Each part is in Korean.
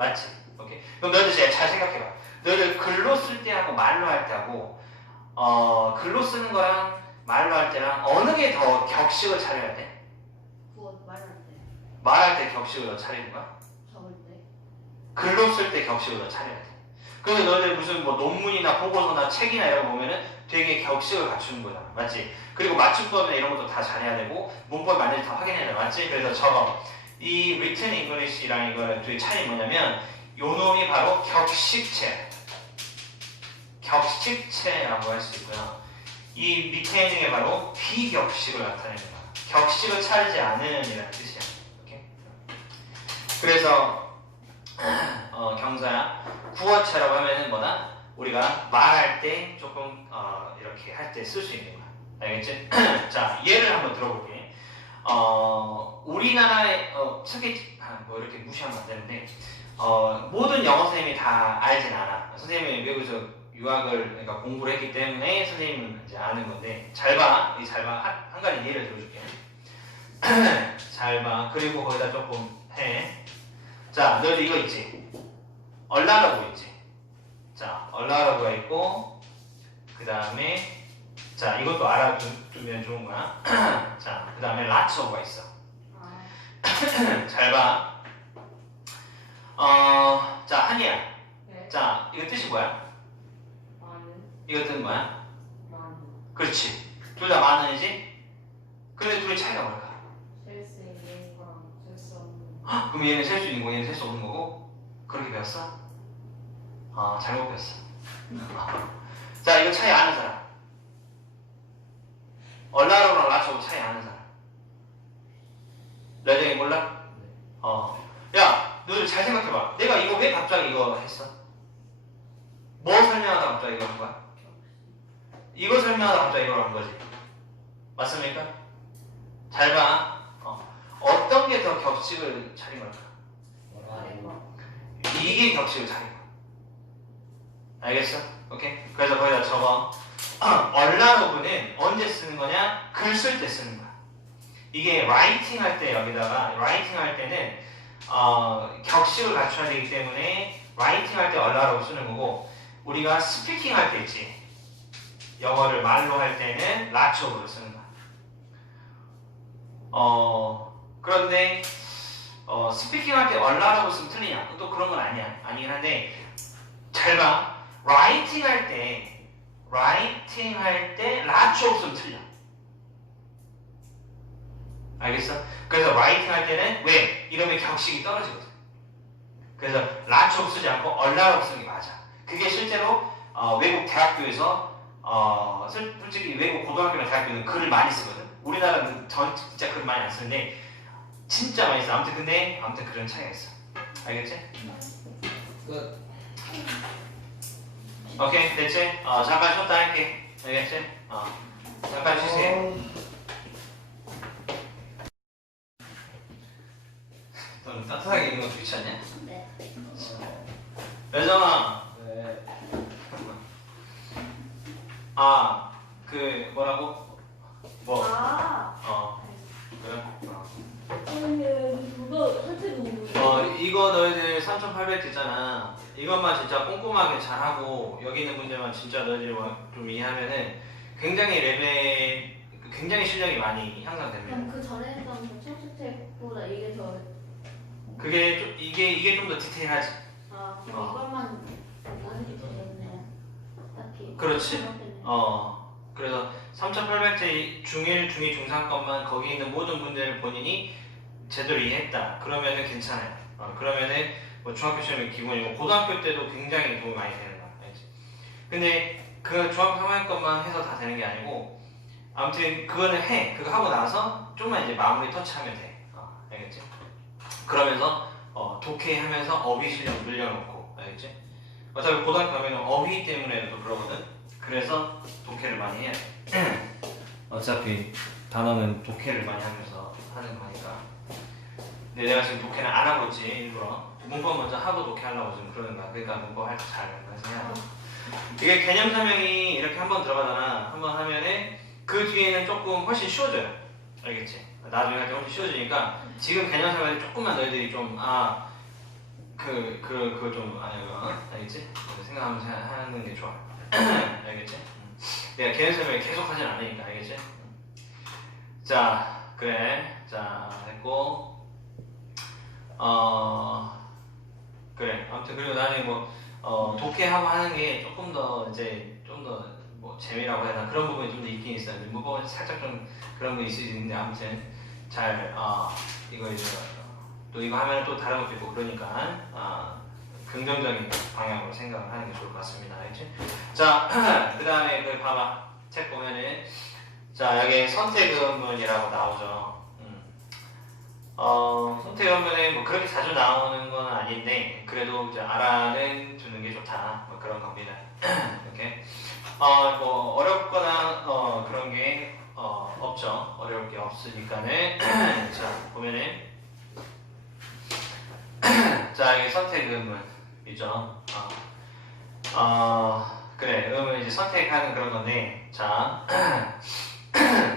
맞지? 오케이. 그럼 너희들 진짜 잘 생각해봐. 너희들 글로 쓸 때하고 말로 할 때하고 어 글로 쓰는 거랑 말로 할 때랑 어느 게 더 격식을 차려야 돼? 그거 말할 때, 말할 때 격식을 더 차리는 거야? 적을 때. 글로 쓸 때 격식을 더 차려야 돼. 그래서 너희들 무슨 뭐 논문이나 보고서나 책이나 이런 거 보면은 되게 격식을 갖추는 거잖아. 맞지? 그리고 맞춤법이나 이런 것도 다 잘해야 되고 문법 맞는지 다 확인해야 돼. 맞지? 그래서 저거 이 written English랑 이거는 둘이 차이 뭐냐면 요 놈이 바로 격식체. 격식체라고 할 수 있고요. 이 밑에 있는 게 바로 비격식을 나타내는 거야. 격식을 차리지 않은 이라는 뜻이야. 그래서 어, 경사야 구어체라고 하면은 뭐다? 우리가 말할 때 조금 어, 이렇게 할 때 쓸 수 있는 거야. 알겠지? 자 예를 한번 들어볼게. 어, 우리나라의 어, 특히 아, 뭐 이렇게 무시하면 안 되는데 어, 모든 영어 선생님이 다 알진 않아. 선생님이 외국에서 유학을 그러니까 공부를 했기 때문에 선생님은 이제 아는 건데 잘 봐, 이잘 봐. 한, 한 가지 예를 들어줄게. 잘 봐. 그리고 거기다 조금 해. 자, 너희들 이거 있지? 얼라라고 있지? 자, 얼라라고가 있고 그 다음에 자, 이것도 알아두면 좋은 거야. 자, 그 다음에 라츠오가 있어. 아, 잘 봐. 어, 자, 한이야. 네. 자, 이거 뜻이 뭐야? 이거 뜻은 뭐야? 그렇지. 둘 다 만원이지? 그런데 둘의 차이가 뭘까? 셀수 있는 거랑 셀수 없는 거. 헉, 그럼 얘는 셀 수 있는 거고 얘는 셀 수 없는 거고? 그렇게 배웠어? 아, 잘못 배웠어. 자, 이거 차이 아는 사람. 얼라로랑 라초고 차이 아는 사람. 레정이 몰라? 어. 야, 너들 잘 생각해봐. 내가 이거 왜 갑자기 이거 했어? 뭐 설명하다 갑자기 이거 한 거야? 이거 설명하다 갑자기 이걸 한 거지. 맞습니까? 잘 봐. 어. 어떤 게 더 격식을 차린 걸까? 이게 격식을 차린 거야. 알겠어? 오케이? 그래서 거기다 적어. 얼라로브는 언제 쓰는 거냐? 글 쓸 때 쓰는 거야. 이게 라이팅 할 때 여기다가 라이팅 할 때는 어, 격식을 갖춰야 되기 때문에 라이팅 할 때 얼라로브 쓰는 거고 우리가 스피킹 할 때 있지. 영어를 말로 할 때는 라초브를 쓰는 거야. 어, 그런데 어, 스피킹 할 때 얼라라고 쓰면 틀리냐? 또 그런 건 아니야. 아니긴 한데 잘 봐. 라이팅 할 때, 라이팅 할 때 라초 없으면 틀려. 알겠어? 그래서 라이팅 할 때는 왜? 이러면 격식이 떨어지거든. 그래서 라초 쓰지 않고 쓰는 게 맞아. 그게 실제로 어, 외국 대학교에서 어, 솔- 솔직히 외국 고등학교나 대학교는 글을 많이 쓰거든. 우리나라는 전 진짜 글 많이 안 쓰는데 진짜 많이 써. 아무튼 근데 아무튼 그런 차이가 있어. 알겠지? 끝. 오케이 됐지? 어 잠깐 쉬었다 할게. 알겠지? 어 잠깐 쉬세요. 넌 따뜻하게 있는 거 좋지 않냐? 네. 여정아, 네. 아 그 뭐라고? 뭐? 아, 어 그래? 어. 아니, 그거 선택 너무. 어 이거 너희들 3,800 됐잖아. 이것만 진짜 꼼꼼하게 잘하고 여기 있는 문제만 진짜 너희들이 와- 좀 이해하면은 굉장히 레벨 굉장히 실력이 많이 향상됩니다. 그럼 그 전에 했던 그 청소책보다 이게 더. 그게 좀 이게 이게 좀 더 디테일하지. 아, 그럼 어. 이것만 나누기 되겠네. 딱히. 그렇지. 생각했네. 어 그래서 3,800제 중1, 중2, 중3 것만 거기 있는 모든 문제를 본인이 제대로 이해했다. 그러면은 괜찮아요. 어, 그러면은 뭐 중학교 시험이 기본이고 고등학교 때도 굉장히 도움이 많이 되는 거야. 알지? 근데 그 중학교 3학년 것만 해서 다 되는 게 아니고 아무튼 그거는 해. 그거 하고 나서 좀만 이제 마무리 터치하면 돼. 어, 알겠지? 그러면서 어, 독해하면서 어휘 실력 늘려놓고 알겠지? 어차피 고등학교 가면 어휘 때문에도 그러거든. 그래서 독해를 많이 돼. 어차피 단어는 독해를 많이 하면서 하는 거니까. 내가 지금 독해는 안 하고 있지 일부러. 문법 먼저 하고 독해 하려고 지금 그러는 거야. 그러니까 문법 할줄잘 해서 해야 돼. 이게 개념 설명이 이렇게 한 번 들어가잖아. 한 번 하면은 그 뒤에는 조금 훨씬 쉬워져요. 알겠지? 나중에 할 때 훨씬 쉬워지니까 지금 개념 설명을 조금만 너희들이 좀 아. 그, 그, 그거 좀, 아니, 어? 알겠지? 그거 생각하면서 하- 하는 게 좋아. 알겠지? 음. 내가 개인 설명을 계속 하진 않으니까, 알겠지? 음. 자, 그래. 자, 했고, 어, 그래. 아무튼, 그리고 나중에 뭐, 어, 독해하고 하는 게 조금 더, 이제, 좀 더, 뭐, 재미라고 해야 되나? 그런 부분이 좀 더 있긴 있어요. 뭐, 살짝 좀 그런 거 있을 수 있는데, 아무튼, 잘, 어, 이거 이제, 또 이거 하면 또 다른 것도 있고 그러니까 아, 긍정적인 방향으로 생각을 하는 게 좋을 것 같습니다. 알겠지? 자, 그 다음에 그 봐봐 책 보면은 자 여기 선택 의문이라고 나오죠. 음. 어, 의문은 뭐 그렇게 자주 나오는 건 아닌데 그래도 이제 알아는 두는 게 좋다. 뭐 그런 겁니다. 이렇게 어, 뭐 어렵거나 어, 그런 게 어, 없죠. 어려울 게 없으니까는 자 보면은 자, 이게 선택 의문이죠. 어. 어, 그래, 의문 이제 선택하는 그런 건데, 자,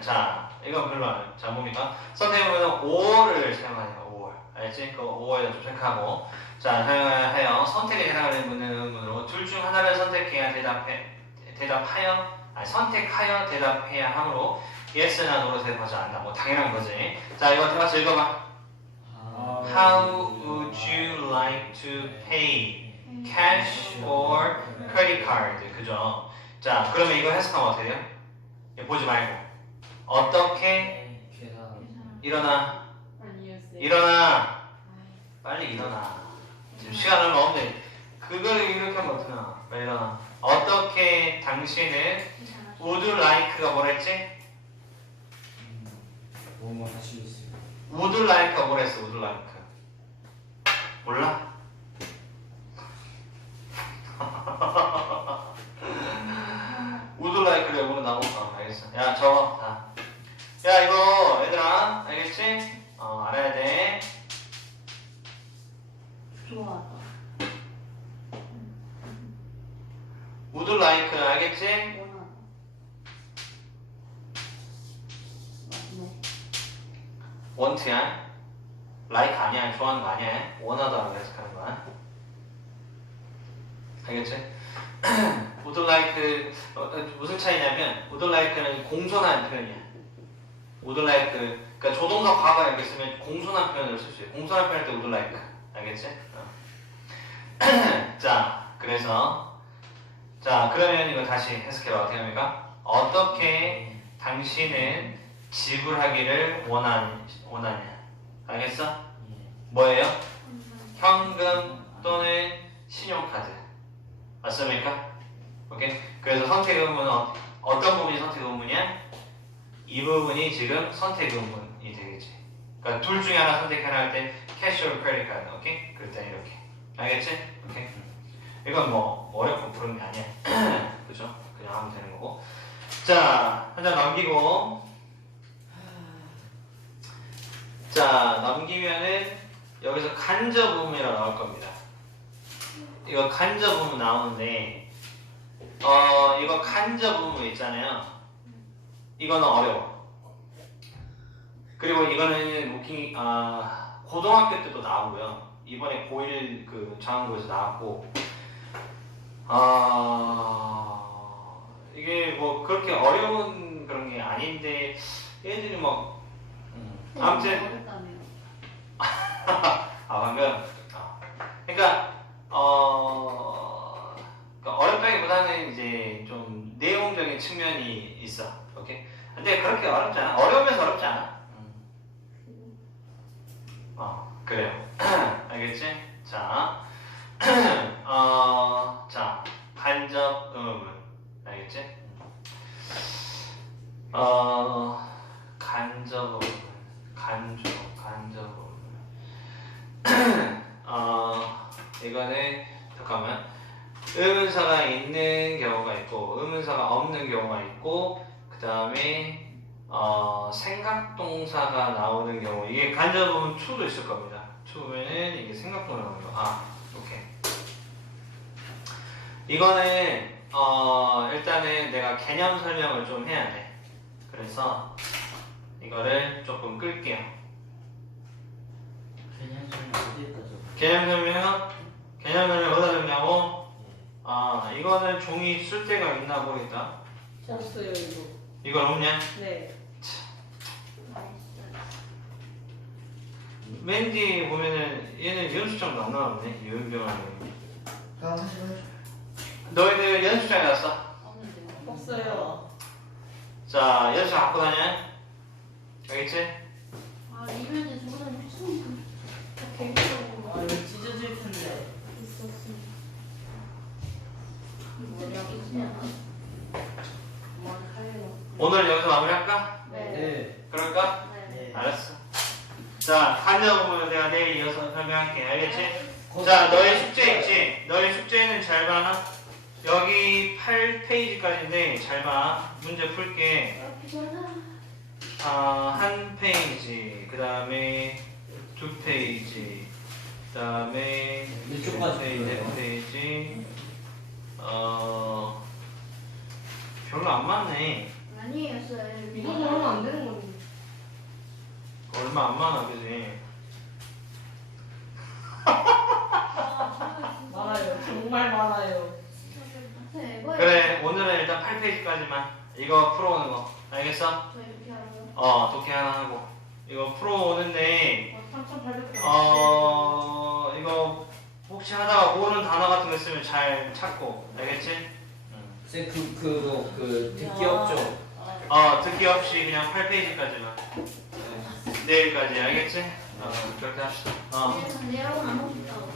자, 이건 별로 안, 자, 뭡니까? 선택 의문은 5를 사용하네요, 5월. 알지? 그 5에다 좀 체크하고. 자, 사용하여 선택에 해당하는 묻는 의문으로 둘 중 하나를 선택해야 대답해, 대답하여, 아니, 선택하여 대답해야 하므로 yes나 no로 대답하지 않는다. 뭐, 당연한 거지. 자, 이거 다 같이 읽어봐. How would you like to pay? Cash or credit card? 그죠? 자, 그러면 이거 해석하면 어떻게 돼요? 얘 보지 말고 어떻게 계산 일어나? 일어나! 빨리 일어나. 지금 시간 얼마 없는데 그걸 이렇게 하면 어떡하나? 빨리 일어나. 어떻게 당신은 would like가 뭐랬지? 뭐뭐 하시겠어요? would like가 뭐랬어? would like 몰라? would like를 오늘 나올까? 알겠어. 야 적어 다. 야 이거 얘들아 알겠지? 어 알아야 돼. 좋아하다. would like 알겠지? 원하다. 맞네. Want야. like 아니야. 좋아하는 거 아니야. 원하다라고 해석하는 거야. 알겠지? would like 어, 어, 무슨 차이냐면 would like는 공손한 표현이야. would like 그러니까 조동사 과거에 이렇게 쓰면 공손한 표현을 쓸 수 있어요. 공손한 표현할 때 would like 알겠지? 어. 자 그래서 자 그러면 이거 다시 해석해봐 어떻게 합니까? 어떻게 당신은 지불하기를 원한, 원하냐 알겠어? 예. 뭐예요? 현금 또는 신용카드 맞습니까? 오케이 그래서 선택 의문은 어, 어떤 부분이 선택 의문이야? 이 부분이 지금 선택 의문이 되겠지 그러니까 둘 중에 하나 선택하라 할 때 캐시 or 크레딧 카드 오케이? 그럴 때 이렇게 알겠지? 오케이 이건 뭐 어렵고 그런 게 아니야 그죠? 그냥 하면 되는 거고 자 한 장 넘기고 자 넘기면은 여기서 간접 부분이라 나올 겁니다. 이거 간접 부분 나오는데 어 이거 간접 부분 있잖아요. 이거는 어려워. 그리고 이거는 웃긴 아 고등학교 때도 나오고요. 이번에 고1 그 장안고에서 나왔고 아 이게 뭐 그렇게 어려운 그런 게 아닌데 얘들이 막 음, 아무튼 어렵다며요. 아 방금 아, 그러니까 어 그러니까 어렵다기보다는 이제 좀 내용적인 측면이 있어 오케이 그렇게 어렵지 않아. 어려우면서 어렵지 않아. 음. 어 그래요. 알겠지? 자. 어, 자. 간접 의문. 알겠지? 어 간접 의문. 간접 간접 의문. 어, 이거는 잠깐만. 의문사가 있는 경우가 있고 의문사가 없는 경우가 있고 그 다음에 어, 생각 동사가 나오는 경우 이게 간접은 to도 있을 겁니다. to면은 이게 생각 동사 나오는 거. 아, 오케이. 이거는 어, 일단은 내가 개념 설명을 좀 해야 돼. 그래서 이거를 조금 끌게요. 그냥 좀 어디에다 줘? 개념 설명 개념 설명 어디다 적냐고 아 이거는 종이 쓸 데가 있나 보이다 없어요 이거. 이걸 없냐 네. 맨 뒤에 보면은 얘는 연수장도 안 나왔네 유연병하는 아 하시면 너희들 연수장에 왔어 없는데요. 없어요. 자 연수장 갖고 다녀 알겠지 아 이면에 저보다 무슨 개그로 아 이거 찢어질 텐데. 있었습니다. 여기 그냥 뭐 할래요? 오늘 여기서 마무리할까 네. 그럴까 네. 네. 알았어 자 부분은 내가 내일 이어서 설명할게 알겠지 네. 자, 너의 숙제 있지? 너의 숙제는 잘 봐. 여기 8페이지까지인데 잘 봐. 문제 풀게. 아, 한 페이지, 그 다음에 두 페이지, 그 다음에 네, 네? 페이지. 어, 별로 안 많네. 아니에요, 쌤. 이거 하면 안 되는 건데. 얼마 안 많아, 그지? 많아요. 정말 많아요. 그래, 오늘은 일단 8페이지까지만. 이거 풀어오는 거. 알겠어? 저 이렇게 하고요. 어, 독해 하나 하고. 이거 풀어오는데, 3,800개. 어, 이거 혹시 하다가 모르는 단어 같은 거 있으면 잘 찾고. 알겠지? 쌤 그 그거 그 듣기 없죠? 어, 듣기 없이 그냥 8페이지까지만. 내일까지, 알겠지? 어, 그렇게 합시다. 어. 내일 내일하고 나눠 준다고.